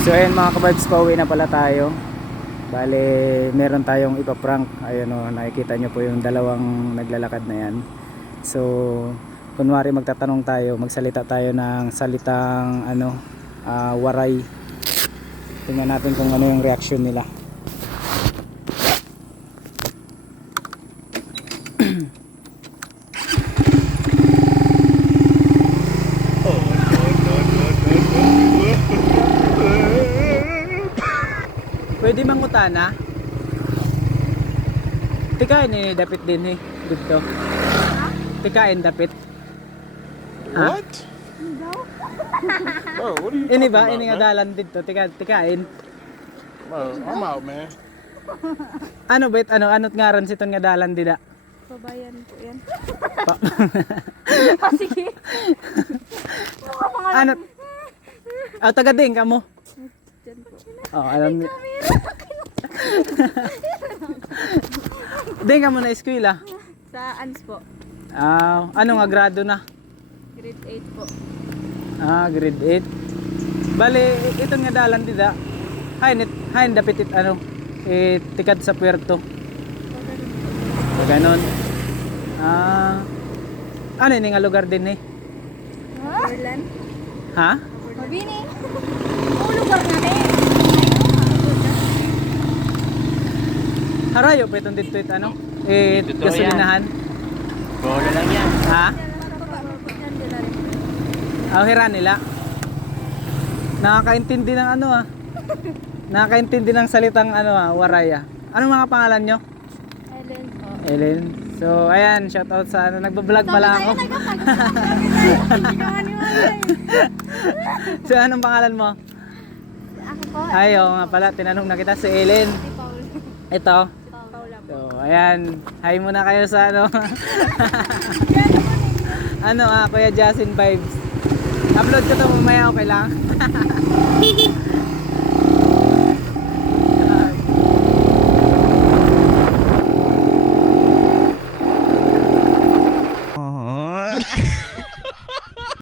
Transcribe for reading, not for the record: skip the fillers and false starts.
So ayun mga kabarbs, pauwi na pala tayo. Bale, meron tayong ipaprank. Ayun o, nakikita nyo po yung dalawang naglalakad na yan. So, kunwari magtatanong tayo, magsalita tayo ng salitang waray. Tingnan natin kung ano yung reaction nila. Pwede mangutana? Tikain eh, dapit din eh. Dito. Tikain dapit. What? Bro, what are you Ini talking ba? about, Ini nga man? dalan dito. Tikain. Bro, I'm out, man. Ano ba it? Ano't ngaran siton nga dalan dida? Pabayan po yan. Pa- Sige. Ano? Taga din ka mo? Diyan po. Oh, alam niyo. Din ka mo na eskwela? Sa ANS po. Ano nga grado na? Grade 8 po. Grade 8. Bale, ito nga dalan dida. Hain dapit tikad sa puerto. Ganon. Ano ini nga lugar din eh? Orlan. Ha? Mabini. Oo, lugar na rin. Harayo pa itong dito Totoo gasolinahan. Bola lang yan. Ha? Hira nila. Nakakaintindi ng Nakakaintindi ng salitang waraya. Anong mga pangalan nyo? Ellen po. Ellen. So, ayan, shoutout sa nagbablog pala ako. So, anong pangalan mo? Ako po. Ay, oo nga pala, tinanong na kita si Ellen. Si Paul. Ito. Si Paula po. So, ayan, hi muna kayo sa Kuya Jasin Vibes. Upload ko to mamaya, okay lang?